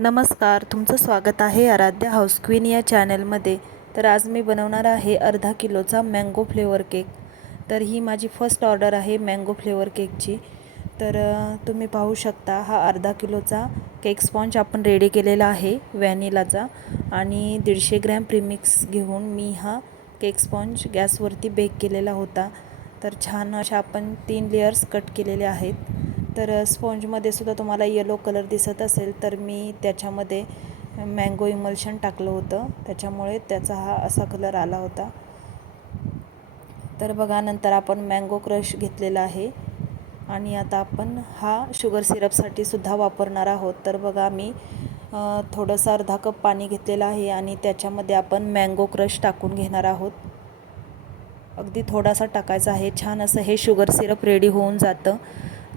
नमस्कार तुमचं स्वागत आहे आराध्या हाऊस क्वीन या चॅनलमध्ये. तर आज मी बनवणार आहे अर्धा किलोचा मँगो फ्लेवर केक. तर ही माझी फर्स्ट ऑर्डर आहे मँगो फ्लेवर केकची. तर तुम्ही पाहू शकता हा अर्धा किलोचा केक स्पॉन्ज आपण रेडी केलेला आहे व्हॅनिलाचा आणि दीडशे ग्रॅम प्रीमिक्स घेऊन मी हा केक स्पॉन्ज गॅसवरती बेक केलेला होता. तर छान अशा आपण तीन लेयर्स कट केलेले आहेत. तर स्पॉन्जमध्ये सुद्धा तुम्हाला येलो कलर दिसत असेल तर मी त्याच्यामध्ये मँगो इमल्शन टाकलं होतं. त्याच्यामुळे त्याचा हा असा कलर आला होता. तर बघा नंतर आपण मँगो क्रश घेतलेला आहे. आणि आता आपण हा शुगर सिरपसाठी सुद्धा वापरणार आहोत. तर बघा मी थोडंसं अर्धा कप पाणी घेतलेलं आहे आणि त्याच्यामध्ये आपण मँगो क्रश टाकून घेणार आहोत. अगदी थोडासा टाकायचा आहे. छान असं हे शुगर सिरप रेडी होऊन जातं.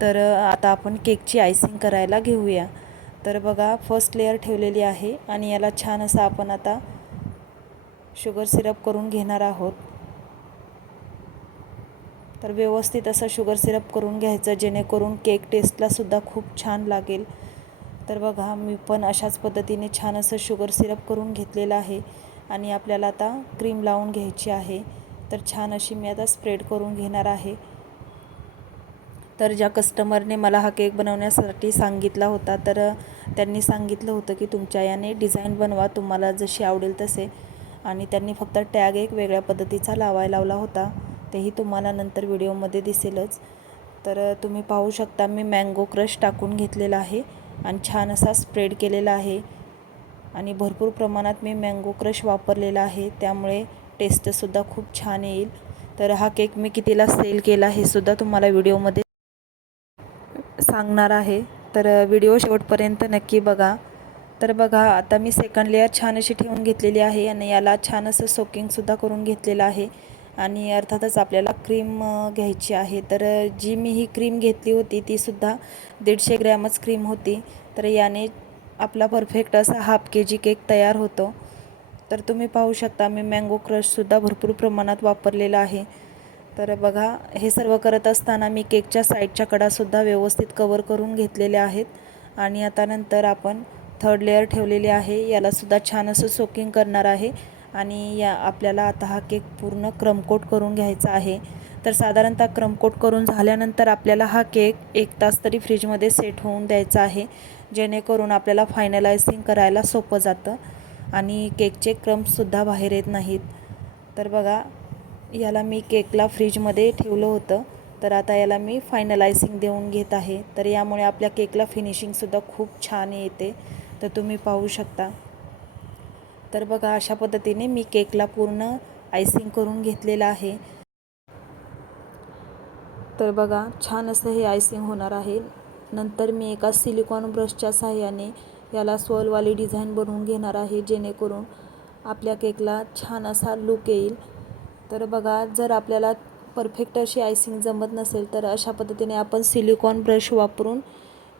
तर आता आपण केकची आयसिंग करायला घेऊया. तर बघा फर्स्ट लेअर ठेवलेली आहे आणि याला छान असं आपण आता शुगर सिरप करून घेणार आहोत. तर व्यवस्थित असं शुगर सिरप करून घ्यायचं जेणेकरून केक टेस्टला सुद्धा खूप छान लागेल. तर बघा मी पण अशाच पद्धतीने छान असं शुगर सिरप करून घेतलेलं आहे आणि आपल्याला आता क्रीम लावून घ्यायची आहे. तर छान अशी मी आता स्प्रेड करून घेणार आहे. तर ज्या कस्टमरने मला हा केक बनवण्यासाठी सांगितला होता तर त्यांनी सांगितलं होतं की तुमच्या याने डिझाईन बनवा तुम्हाला जशी आवडेल तसे. आणि त्यांनी फक्त टॅग एक वेगळ्या पद्धतीचा लावायला लावला होता. तेही तुम्हाला नंतर व्हिडिओमध्ये दिसेलच. तर तुम्ही पाहू शकता मी मँगो क्रश टाकून घेतलेला आहे आणि छान असा स्प्रेड केलेला आहे. आणि भरपूर प्रमाणात मी मँगो क्रश वापरलेला आहे. त्यामुळे टेस्टसुद्धा खूप छान येईल. तर हा केक मी कितीला सेल केला हे सुद्धा तुम्हाला व्हिडिओमध्ये सांगणार आहे. तर व्हिडिओ शेवटपर्यंत नक्की बघा. तर बघा आता मी सेकंड लेअर छान अशी ठेवून घेतलेली आहे आणि याला छान असं सोकिंगसुद्धा करून घेतलेलं आहे. आणि अर्थातच आपल्याला क्रीम घ्यायची आहे. तर जी मी ही क्रीम घेतली होती तीसुद्धा दीडशे ग्रॅमच क्रीम होती. तर याने आपला परफेक्ट असा हाफ के जी केक तयार होतो. तर तुम्ही पाहू शकता मी मँगो क्रशसुद्धा भरपूर प्रमाणात वापरलेला आहे. तर बघा हे सर्व करत असताना मी केकच्या साईडच्या कडासुद्धा व्यवस्थित कवर करून घेतलेल्या आहेत. आणि आता नंतर आपण थर्ड लेअर ठेवलेली आहे. यालासुद्धा छान असं सोकिंग करणार आहे. आणि या आपल्याला आता हा केक पूर्ण क्रमकोट करून घ्यायचा आहे. तर साधारणतः क्रमकोट करून झाल्यानंतर आपल्याला हा केक एक तास तरी फ्रीजमध्ये सेट होऊन द्यायचा आहे. जेणेकरून आपल्याला फायनलायझिंग करायला सोपं जातं. आणि केकचे क्रम्ससुद्धा बाहेर येत नाहीत. तर बघा याला मी केकला फ्रीजमध्ये ठेवलं होतं. तर आता याला मी फायनलायझिंग देऊन घेत आहे. तर यामुळे आपल्या केकला फिनिशिंगसुद्धा खूप छान येते. तर तुम्ही पाहू शकता. तर बघा अशा पद्धतीने मी केकला पूर्ण आयसिंग करून घेतलेलं आहे. तर बघा छान असं हे आयसिंग होणार आहे. नंतर मी एका सिलिकॉन ब्रशच्या सहाय्याने याला स्वलवाली डिझाईन बनवून घेणार आहे जेणेकरून आपल्या केकला छान असा लुक येईल. तर बघा जर आपल्याला परफेक्ट अशी आयसिंग जमत नसेल तर अशा पद्धतीने आपण सिलिकॉन ब्रश वापरून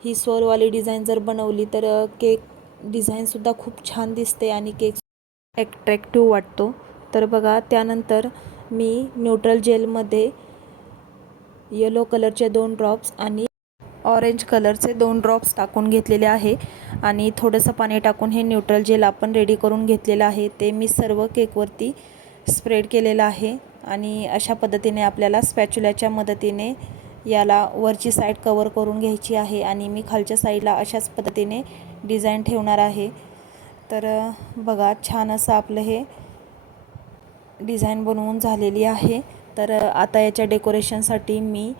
ही स्वरवाली डिझाईन जर बनवली तर केक डिझाईनसुद्धा खूप छान दिसते आणि केक ॲट्रॅक्टिव्ह वाटतो. तर बघा त्यानंतर मी न्यूट्रल जेलमध्ये येलो कलरचे दोन ड्रॉप्स आणि ऑरेंज कलरचे दोन ड्रॉप्स टाकून घेतलेले आहे. आणि थोडंसं पाणी टाकून हे न्यूट्रल जेल आपण रेडी करून घेतलेलं आहे. ते मी सर्व केकवरती स्प्रेड केलेलं आहे आणि अशा पद्धतीने आपल्याला स्पॅच्युल्याच्या मदतीने याला वरची साईड कवर करून घ्यायची आहे आणि मी खालच्या साईडला अशाच पद्धतीने डिझाईन ठेवणार आहे. तर बघा छान असं आपलं हे डिझाईन बनवून झालेली आहे. तर आता याच्या डेकोरेशनसाठी मी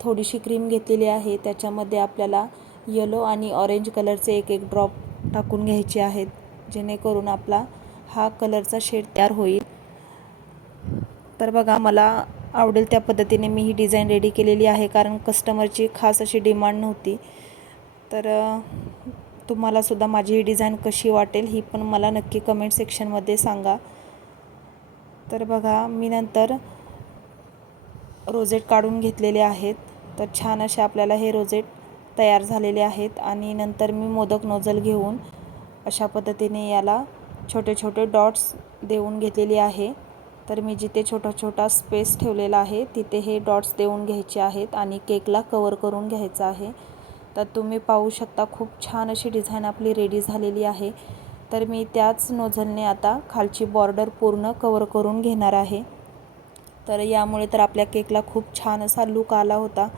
थोडीशी क्रीम घेतलेली आहे. त्याच्यामध्ये आपल्याला येलो आणि ऑरेंज कलरचे एक एक ड्रॉप टाकून घ्यायचे आहेत जेणेकरून आपला हा कलरचा शेड तयार होईल. तर बघा मला आवडेल त्या पद्धतीने मी ही डिझाईन रेडी केलेली आहे कारण कस्टमरची खास अशी डिमांड नव्हती. तर तुम्हालासुद्धा माझी ही डिझाईन कशी वाटेल ही पण मला नक्की कमेंट सेक्शनमध्ये सांगा. तर बघा मी नंतर रोजेट काढून घेतलेले आहेत. तर छान असे आपल्याला हे रोजेट तयार झालेले आहेत आणि नंतर मी मोदक नोजल घेऊन अशा पद्धतीने याला छोटे छोटे डॉट्स देऊन घेतलेली आहे. तर मी जिथे छोटा छोटा स्पेस ठेवलेला आहे तिथे हे डॉट्स देऊन घ्यायचे आहेत आणि केकला कवर करून घ्यायचं आहे. तर तुम्ही पाहू शकता खूप छान अशी डिझाईन आपली रेडी झालेली आहे. तर मी त्याच नोझलने आता खालची बॉर्डर पूर्ण कवर करून घेणार आहे. तर यामुळे तर आपल्या केकला खूप छान असा लूक आला होता.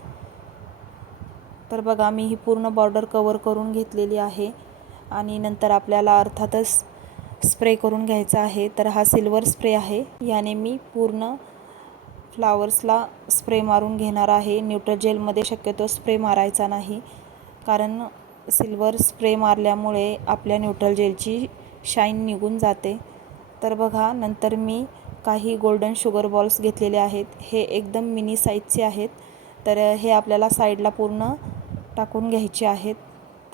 तर बघा मी ही पूर्ण बॉर्डर कवर करून घेतलेली आहे. आणि नंतर आपल्याला अर्थातच स्प्रे करून घ्यायचा आहे. तर हा सिल्वर स्प्रे आहे. याने मी पूर्ण फ्लावर्सला स्प्रे मारून घेणार आहे. न्यूट्रजेलमध्ये शक्यतो स्प्रे मारायचा नाही. कारण सिल्वर स्प्रे मारल्यामुळे आपल्या न्यूट्रल जेलची शाईन निघून जाते. तर बघा नंतर मी काही गोल्डन शुगर बॉल्स घेतलेले आहेत. हे एकदम मिनी साईजचे आहेत. तर हे आपल्याला साईडला पूर्ण टाकून घ्यायचे आहेत.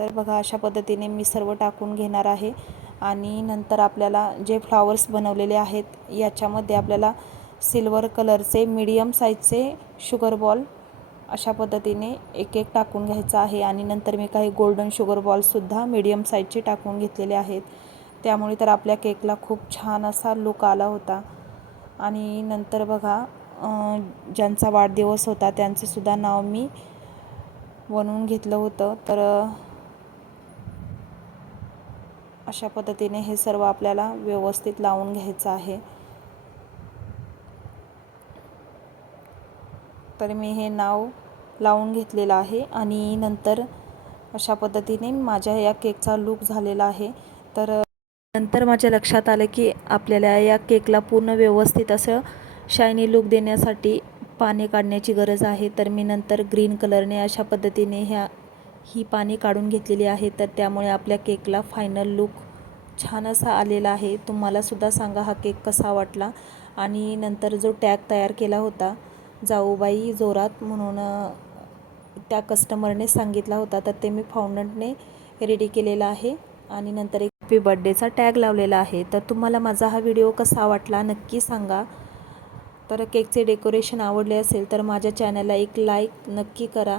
तर बघा अशा पद्धतीने मी सर्व टाकून घेणार आहे. आणि नंतर आपल्याला जे फ्लावर्स बनवलेले आहेत याच्यामध्ये आपल्याला सिल्वर कलरचे मीडियम साईजचे शुगर बॉल अशा पद्धतीने एक एक टाकून घ्यायचं आहे. आणि नंतर मी काही गोल्डन शुगर बॉलसुद्धा मीडियम साईजचे टाकून घेतलेले आहेत. त्यामुळे तर आपल्या केकला खूप छान असा लुक आला होता. आणि नंतर बघा ज्यांचा वाढदिवस होता त्यांचंसुद्धा नाव मी बनवून घेतलं होतं. तर अशा पद्धतीने हे सर्व आपल्याला व्यवस्थित लावून घ्यायचं आहे. तर मी हे नाव लावून घेतलेलं आहे आणि नंतर अशा पद्धतीने माझ्या या केकचा लूक झालेला आहे. तर नंतर माझ्या लक्षात आलं की आपल्याला या केकला पूर्ण व्यवस्थित असं शायनी लूक देण्यासाठी पाने काढण्याची गरज आहे. तर मी नंतर ग्रीन कलरने अशा पद्धतीने ह्या ही पाने काढून घेतलेली आहे तर त्यामुळे आपल्या केकला फायनल लूक छान असा आलेला आहे. तुम्हालासुद्धा सांगा हा केक कसा वाटला? आणि नंतर जो टॅग तयार केला होता जाऊबाई जोरात म्हणून त्या कस्टमरने सांगितला होता तर ते मी फाउंडंटने रेडी केलेला आहे. आणि नंतर एक हॅपी बड्डेचा टॅग लावलेला आहे. तर तुम्हाला माझा हा व्हिडिओ कसा वाटला नक्की सांगा. तर केकचे डेकोरेशन आवडले असेल तर माझ्या चॅनलला एक लाईक नक्की करा.